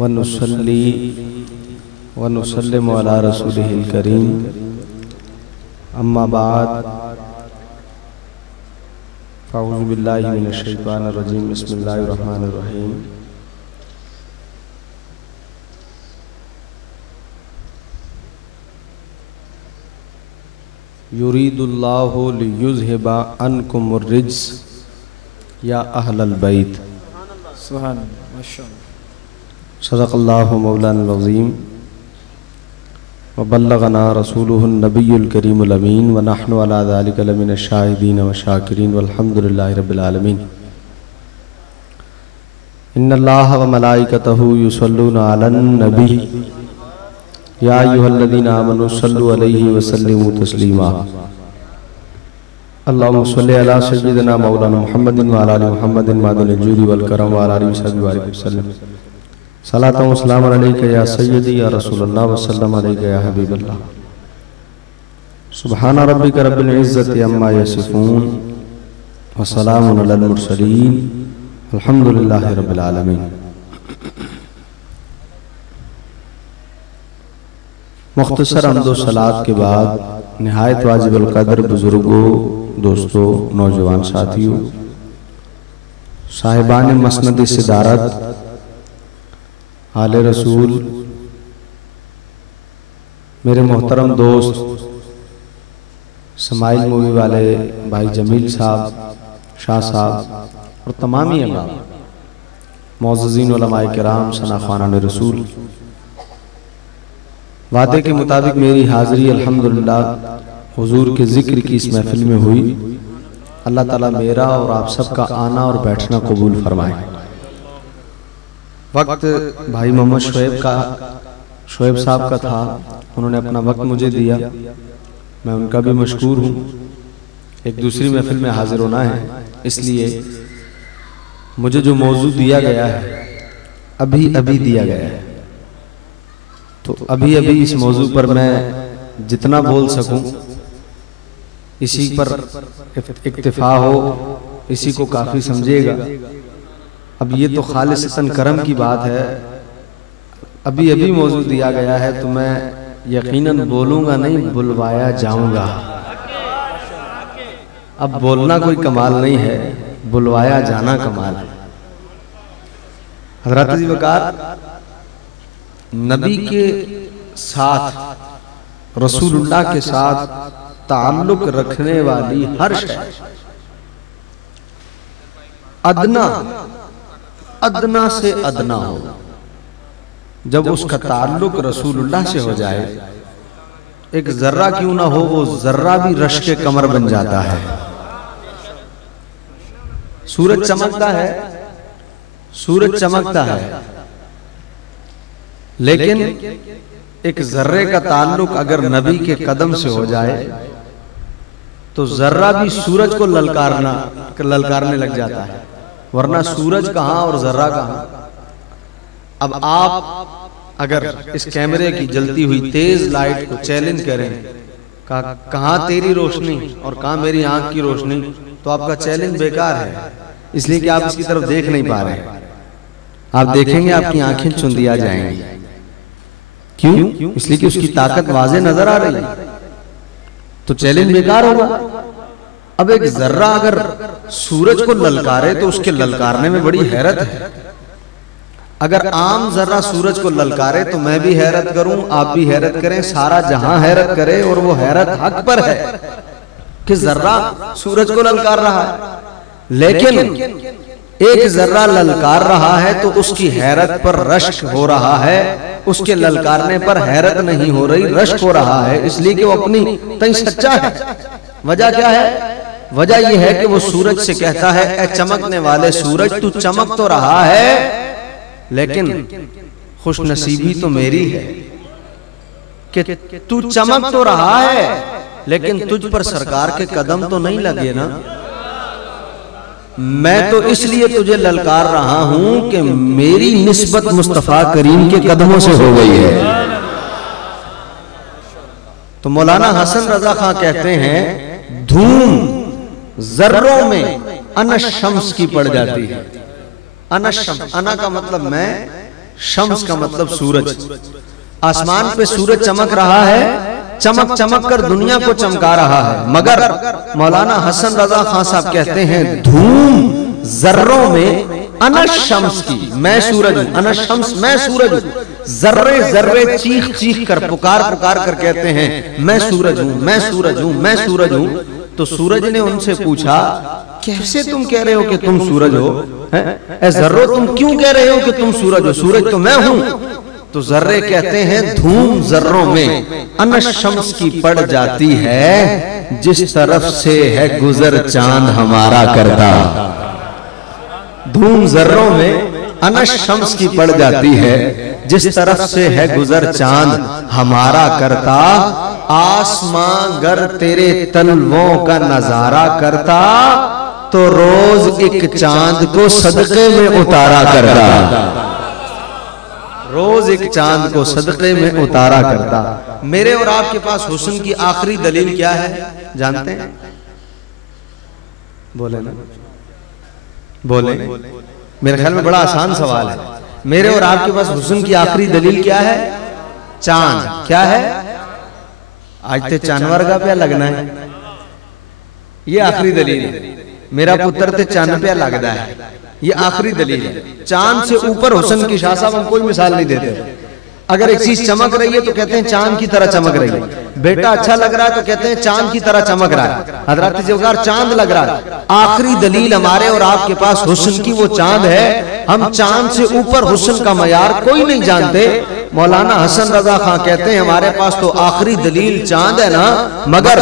व नुसल्ली व नुसल्लिमु अला रसूलिहिल करीम अम्मा बाद फ़अऊज़ु बिल्लाहि मिनश शैतानिर रजीम बिस्मिल्लाहिर रहमानिर रहीम। युरीदुल्लाहु लियुज़हिबा अन्कुमुर रिज्स या अहलल बैत। सदक़ल्लाहु मौलाना अज़ीम व बल्लगना रसूलुहुन नबियुल करीमुल अमीन व नहनु अला ज़ालिका लमिनश शाहिदीन व शाकिरीन वल्हम्दुलिल्लाहि रब्बिल आलमीन। इन्नल्लाहा व मलाइकतहु युसल्लूना अलन नबी या अय्युहल्लज़ीना आमनू सल्लु अलैहि व सल्लिमू तस्लीमा। अल्लाहुम्मा सल्लि अला सय्यिदिना मौलाना मुहम्मदिन व अला आलि मुहम्मदिन मादुल जूदी वल करम व अला आलिहि व सल्लम। सलातु व सलाम अलैका या सय्यदी या रसूलल्लाह व सल्लम अलैका या हबीबल्लाह। सुब्हाना रब्बिका रब्बिल इज़्ज़ति अम्मा यसिफून व सलामुन अलल मुरसलीन अल्हम्दुलिल्लाहि रब्बिल आलमीन। मुख्तसर हम्दो सलात के बाद निहायत वाजिबुल कदर बुजुर्गों, दोस्तों, नौजवान साथियों, साहिबान मसनद सिदारत, आले रसूल, मेरे मोहतरम दोस्त स्माइल मूवी वाले भाई जमील साहब, शाह साहब और तमामी अहबाब, मौज़ज़ीन उलमाए किराम, सनाख़वानान रसूल, वादे के मुताबिक मेरी हाज़िरी अल्हम्दुलिल्लाह हुजूर के ज़िक्र की इस महफिल में हुई। अल्लाह ताला मेरा और आप सबका आना और बैठना कबूल फरमाए। वक्त भाई मोहम्मद शोएब साहब का था, उन्होंने अपना वक्त मुझे दिया, मैं उनका भी मशकूर हूँ। एक दूसरी महफिल में हाजिर होना है, इसलिए मुझे जो मौजू दिया गया है अभी अभी दिया गया है, तो अभी अभी इस मौजू पर मैं जितना बोल सकूं इसी पर इक्तिफा हो, इसी को काफ़ी समझिएगा। अब ये तो खालिसन करम की बात है, अभी अभी मौजू दिया गया है तो मैं यकीनन बोलूंगा नहीं, बुलवाया जाऊंगा। अब बोलना कोई कमाल नहीं है, बुलवाया जाना कमाल है। हज़रत जी वक़ार नबी के साथ, रसूलुल्लाह के साथ ताल्लुक रखने वाली हर शय अदना से अदना हो, जब उसका ताल्लुक रसूलुल्लाह से हो जाए, एक जर्रा क्यों ना हो, वो जर्रा भी रश के कमर बन जाता है। सूरज चमकता है, लेकिन एक जर्रे का ताल्लुक अगर नबी के कदम से हो जाए तो जर्रा भी सूरज को ललकारने लग जाता है, वरना सूरज कहाँ और जर्रा कहाँ। अब आप अगर इस कैमरे की जलती हुई तेज लाइट को चैलेंज करें, कहाँ तेरी रोशनी और कहाँ मेरी आंख की रोशनी, तो आपका चैलेंज बेकार है, इसलिए कि आप इसकी तरफ देख नहीं पा रहे। आप देखेंगे आपकी आंखें चुंदिया जाएंगी। क्यों? इसलिए कि उसकी ताकत वाज़े नजर आ रही है, तो चैलेंज बेकार होगा। अब एक जर्रा अगर सूरज को ललकारे तो उसके ललकारने में बड़ी हैरत है। अगर आम जर्रा सूरज को ललकारे तो मैं भी हैरत करूं, आप भी हैरत करें, सारा जहां हैरत करे, और वो हैरत हक पर है कि जर्रा सूरज को ललकार रहा है। लेकिन एक जर्रा ललकार रहा है तो उसकी हैरत पर रश्क हो रहा है, उसके ललकारने पर हैरत नहीं हो रही, रश्क हो रहा है, इसलिए कि वो अपनी तई सच्चा है। वजह क्या है? वजह यह है कि वो सूरज से कहता है, ए चमकने वाले सूरज, तू चमक तो रहा है, लेकिन खुशनसीबी तो मेरी है कि तू चमक तो रहा है, लेकिन तुझ पर सरकार के कदम तो नहीं लगे ना। मैं तो इसलिए तुझे ललकार रहा हूं कि मेरी निस्बत मुस्तफा करीम के कदमों से हो गई है। तो मौलाना हसन रजा खां कहते हैं, धूम जर्रों में अनशम्स की पड़ जाती है। अनशम्स, अना का मतलब मैं, शम्स का मतलब सूरज। आसमान पे सूरज चमक रहा है, चमक चमक कर दुनिया को चमका रहा है। मगर मौलाना हसन रजा खान साहब कहते हैं धूम जर्रों में अनश शम्स की, मैं सूरज हूं, अनश शम्स मैं सूरज हूं। जर्रे जर्रे चीख चीख कर पुकार पुकार कर कहते हैं मैं सूरज हूं, मैं सूरज हूं, मैं सूरज हूं। तो सूरज ने उनसे पूछा कैसे तुम कह रहे हो कि तुम सूरज हो? ऐ जर्रो तुम क्यों कह रहे हो कि तुम सूरज हो? सूरज तो मैं हूं। तो जर्रे कहते हैं धूम जर्रों में अनश शम्स की पड़ जाती है, जिस तरफ से है गुजर चांद हमारा करता। धूम जर्रों में अनश शम्स की पड़ जाती है, जिस तरफ से है गुजर चांद हमारा करता। आसमां गर तेरे तलवों का नजारा करता, तो रोज एक चांद को सदके में उतारा करता। रोज एक चांद को सदके में उतारा करता। मेरे और आपके पास हुस्न की आखिरी दलील क्या है जानते हैं? बोले ना, बोले। मेरे ख्याल में बड़ा आसान सवाल है। मेरे और आपके पास हुस्न की आखिरी दलील क्या है? चांद। क्या है? आज ते जानवर का प्या लगना है, ये आखिरी दलील है। मेरा पुत्र ते चांद प्या लगता है, ये आखिरी दलील है। चांद से ऊपर हुस्न की शाह साहब हम कोई मिसाल नहीं देते। अगर एक चीज चमक रही है तो कहते हैं चांद की तरह चमक रही है। बेटा अच्छा लग रहा है तो कहते हैं चांद की तरह चमक रहा है। हजरत ज़िल्फ़िकार चांद लग रहा है। आखिरी दलील हमारे और आपके पास हुस्न की वो चांद है। हम चांद से ऊपर हुस्न का मयार कोई नहीं जानते। मौलाना हसन रजा खां कहते हैं हमारे पास तो आखिरी दलील चांद है ना, मगर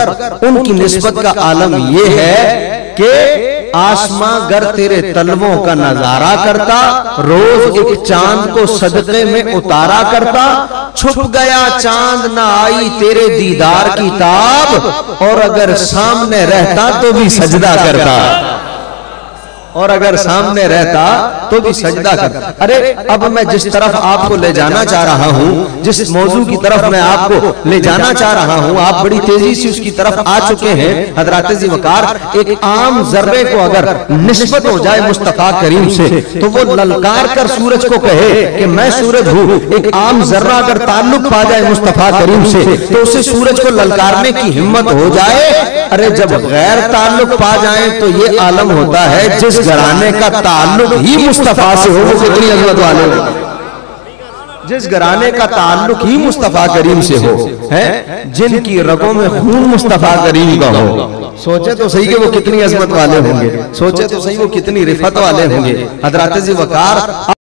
उनकी निस्बत का आलम ये है कि आसमां गर तेरे तलवों का नजारा करता, रोज एक चांद को सदके में उतारा करता। छुप गया चांद ना आई तेरे दीदार की ताब, और अगर सामने रहता तो भी सजदा करता। और अगर सामने रहता तो भी सजदा करता। अरे अब मैं जिस तरफ आपको ले जाना चाह रहा हूं, जिस मौजू की तरफ मैं आपको ले जाना चाह रहा हूं, आप बड़ी तेजी से उसकी तरफ आ चुके हैं। हजरत ज़िल्फ़िकार एक आम जर्रे को अगर निस्बत हो जाए मुस्तफा करीम से, तो वो ललकार कर सूरज को कहे कि मैं सूरज हूं। एक आम जर्रा अगर ताल्लुक पा जाए मुस्तफा करीम से, तो उसे सूरज को ललकारने की हिम्मत हो जाए। अरे जब गैर ताल्लुक पा जाए तो ये आलम होता है जिस घराने का ताल्लुक ही मुस्तफा से हो, वो कितनी अजमत वाले हो। जिस घराने का ताल्लुक ही मुस्तफा करीम से हो, है जिनकी रगों में खून मुस्तफा करीम का हो, सोचे तो सही कि वो कितनी अजमत वाले होंगे। सोचे तो सही वो कितनी रिफत वाले होंगे। हजरत ज़िल्फ़िकार